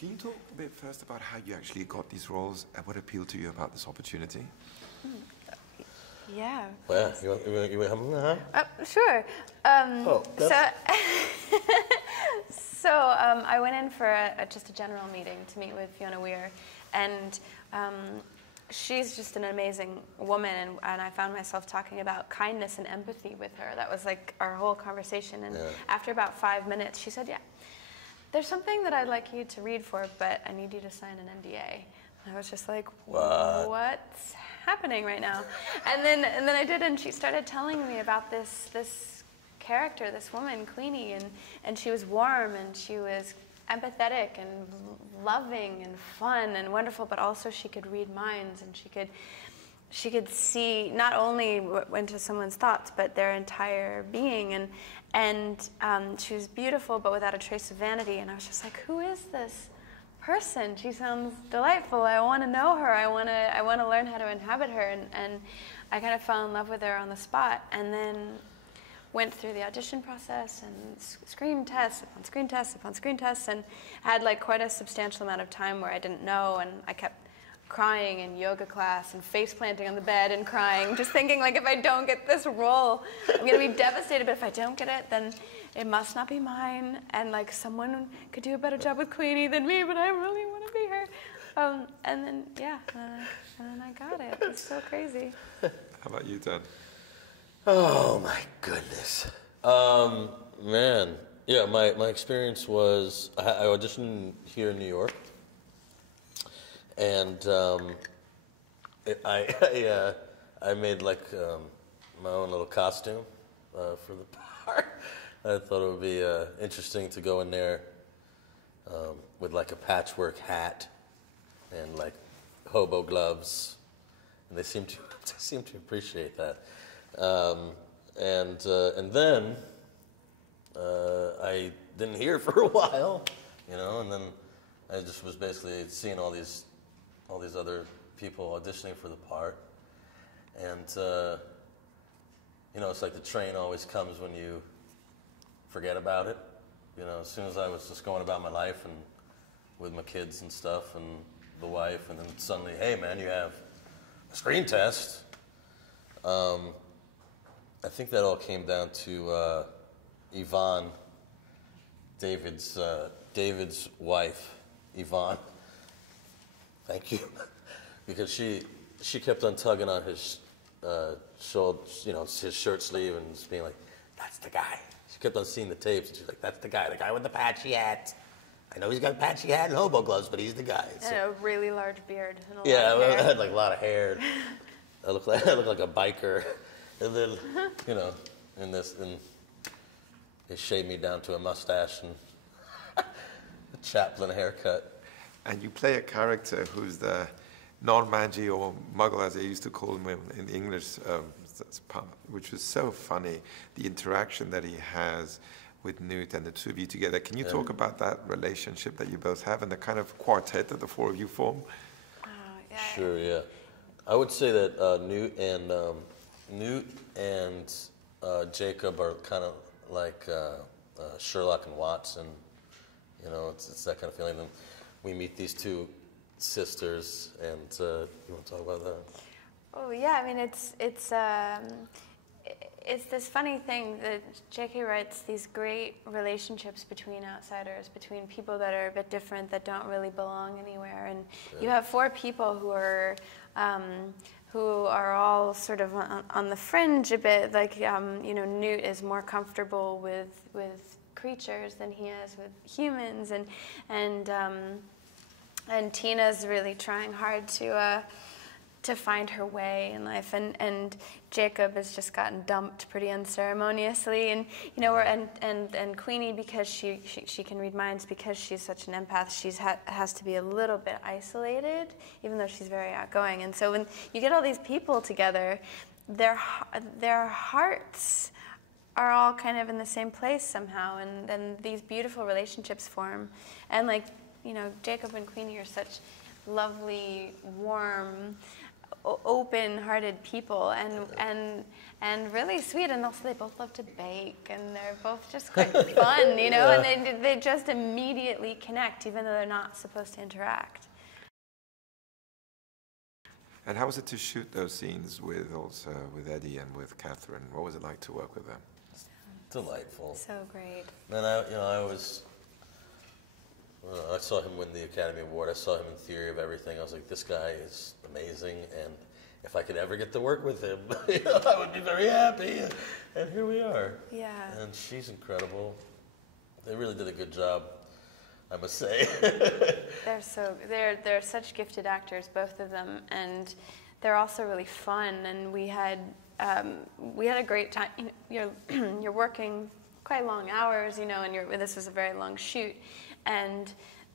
Can you talk a bit first about how you actually got these roles and what appealed to you about this opportunity? Yeah. Well, you want Sure. Oh, I went in for just a general meeting to meet with Fiona Weir, and she's just an amazing woman, and I found myself talking about kindness and empathy with her. That was like our whole conversation, and after about 5 minutes, she said, "Yeah, there's something that I'd like you to read for, but I need you to sign an NDA." And I was just like, what's happening right now? And then I did, and she started telling me about this character, this woman, Queenie, and she was warm, and she was empathetic and loving and fun and wonderful, but also she could read minds, and she could see not only into someone's thoughts, but their entire being, and she was beautiful, but without a trace of vanity. And I was just like, who is this person? She sounds delightful. I want to know her. I want to learn how to inhabit her, and I kind of fell in love with her on the spot, and then went through the audition process and screen tests upon screen tests upon screen tests, and had like quite a substantial amount of time where I didn't know, and I kept crying in yoga class and face planting on the bed and crying, just thinking like, if I don't get this role, I'm gonna be devastated, but if I don't get it, then it must not be mine, and like someone could do a better job with Queenie than me, but I really want to be her. And then I got it. It's so crazy. How about you, Dan? Oh my goodness. Man, yeah, my experience was I auditioned here in New York, and I made like my own little costume for the part. I thought it would be interesting to go in there with like a patchwork hat and like hobo gloves, and they seem to appreciate that. And then I didn't hear for a while, and then I just was basically seeing all these other people auditioning for the part, and it's like the train always comes when you forget about it. As soon as I was just going about my life and with my kids and stuff and the wife, and then suddenly, hey man, you have a screen test. I think that all came down to Yvonne, David's wife, Yvonne. Thank you, because she kept on tugging on his his shirt sleeve and just being like, "That's the guy." She kept on seeing the tapes, and she's like, "That's the guy with the patchy hat. I know he's got a patchy hat and hobo gloves, but he's the guy." And a really large beard. And a yeah, lot of hair. I had like a lot of hair. I looked like a biker, and then and they shaved me down to a mustache and a Chaplin haircut. And you play a character who's the non-Manji, or Muggle as they used to call him in the English, which was so funny, the interaction that he has with Newt and the two of you together. Can you talk about that relationship that you both have and the kind of quartet that the four of you form? Sure, yeah. I would say that Newt and Jacob are kind of like Sherlock and Watson. It's that kind of feeling. And we meet these two sisters, and you want to talk about that? Oh yeah, I mean it's this funny thing that J.K. writes these great relationships between outsiders, between people that are a bit different, that don't really belong anywhere, and you have four people who are all sort of on the fringe a bit. Like Newt is more comfortable with creatures than he is with humans, and Tina's really trying hard to find her way in life, and Jacob has just gotten dumped pretty unceremoniously, and and Queenie, because she can read minds, because she's such an empath, has to be a little bit isolated, even though she's very outgoing. And so when you get all these people together, their hearts are all kind of in the same place somehow, and then these beautiful relationships form, and Jacob and Queenie are such lovely, warm, open-hearted people and really sweet, and also they both love to bake, and they're both just quite fun, you know, Yeah. and they just immediately connect, even though they're not supposed to interact. And how was it to shoot those scenes with Eddie and with Catherine? What was it like to work with them? Delightful. So great. And I saw him win the Academy Award. I saw him in Theory of Everything. I was like, this guy is amazing, and if I could ever get to work with him, I would be very happy. And here we are. Yeah. And she's incredible. They really did a good job, I must say. They're such gifted actors, both of them, and they're also really fun. And we had a great time. You know, you're working quite long hours, you know, and this was a very long shoot, and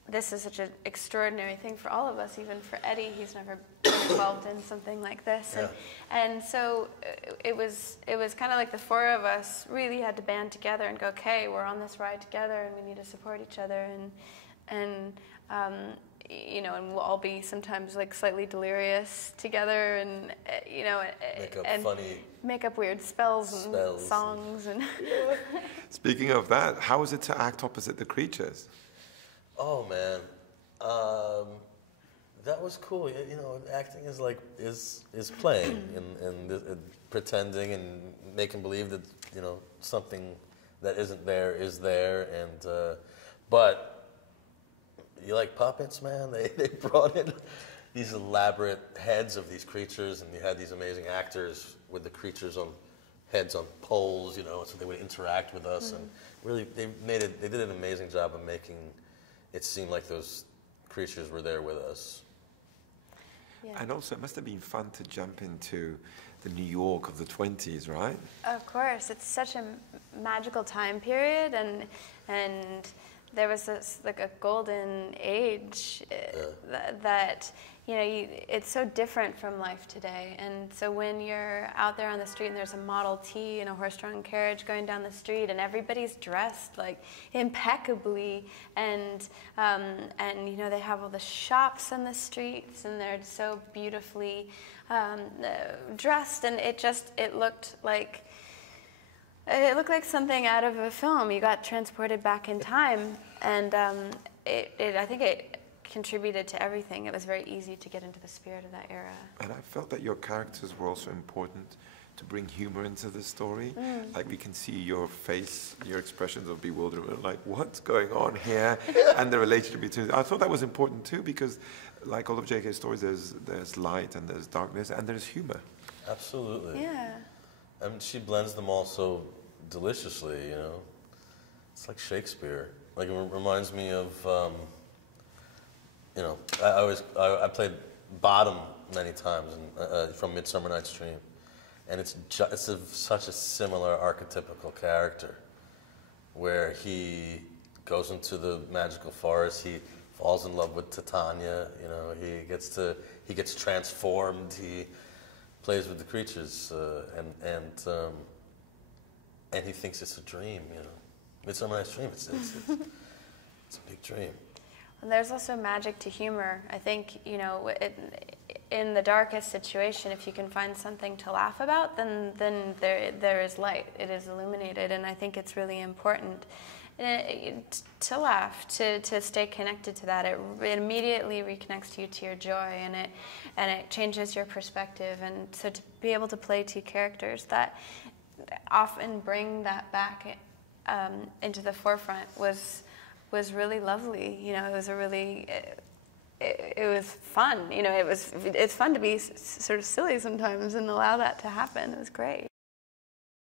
this is such an extraordinary thing for all of us, even for Eddie. He's never been involved in something like this. Yeah. And so it was kind of like the four of us really had to band together and go, okay, we're on this ride together, and we need to support each other, and you know, and we'll all be sometimes like slightly delirious together, and you know, make up weird spells and songs and. Speaking of that, how was it to act opposite the creatures? Oh man, that was cool. You know, acting is playing and pretending and making believe that, you know, something that isn't there is there. And but you like puppets, man? They brought in these elaborate heads of these creatures, and you had these amazing actors with the creatures on heads on poles, you know, so they would interact with us. And really, they did an amazing job of making it seemed like those creatures were there with us. Yeah. And also, it must have been fun to jump into the New York of the 20s, right? Of course, it's such a magical time period, and there was this like a golden age that you know, it's so different from life today. And so when you're out there on the street and there's a Model T and a horse-drawn carriage going down the street, and everybody's dressed like impeccably, and you know, they have all the shops on the streets, and they're so beautifully dressed, and it looked like something out of a film. You got transported back in time, and I think it contributed to everything. It was very easy to get into the spirit of that era. And I felt that your characters were also important to bring humor into the story. Like, we can see your face, your expressions of bewilderment, like, what's going on here? And the relationship between. I thought that was important too, because like all of J.K.'s stories, there's light and there's darkness and there's humor. Absolutely. Yeah. I mean, she blends them all so deliciously, you know. It's like Shakespeare. Like, it reminds me of, you know, I played Bottom many times from Midsummer Night's Dream, and it's such a similar archetypical character, where he goes into the magical forest, he falls in love with Titania, you know, he gets transformed, he plays with the creatures, and he thinks it's a dream, you know. Midsummer Night's Dream, it's a big dream. And there's also magic to humor. I think, you know, in the darkest situation, if you can find something to laugh about, then there is light. It is illuminated, and I think it's really important to laugh, to stay connected to that. It immediately reconnects you to your joy, and it changes your perspective. And so to be able to play two characters that often bring that back into the forefront was really lovely. You know, it was it was fun. You know, it's fun to be sort of silly sometimes and allow that to happen. It was great.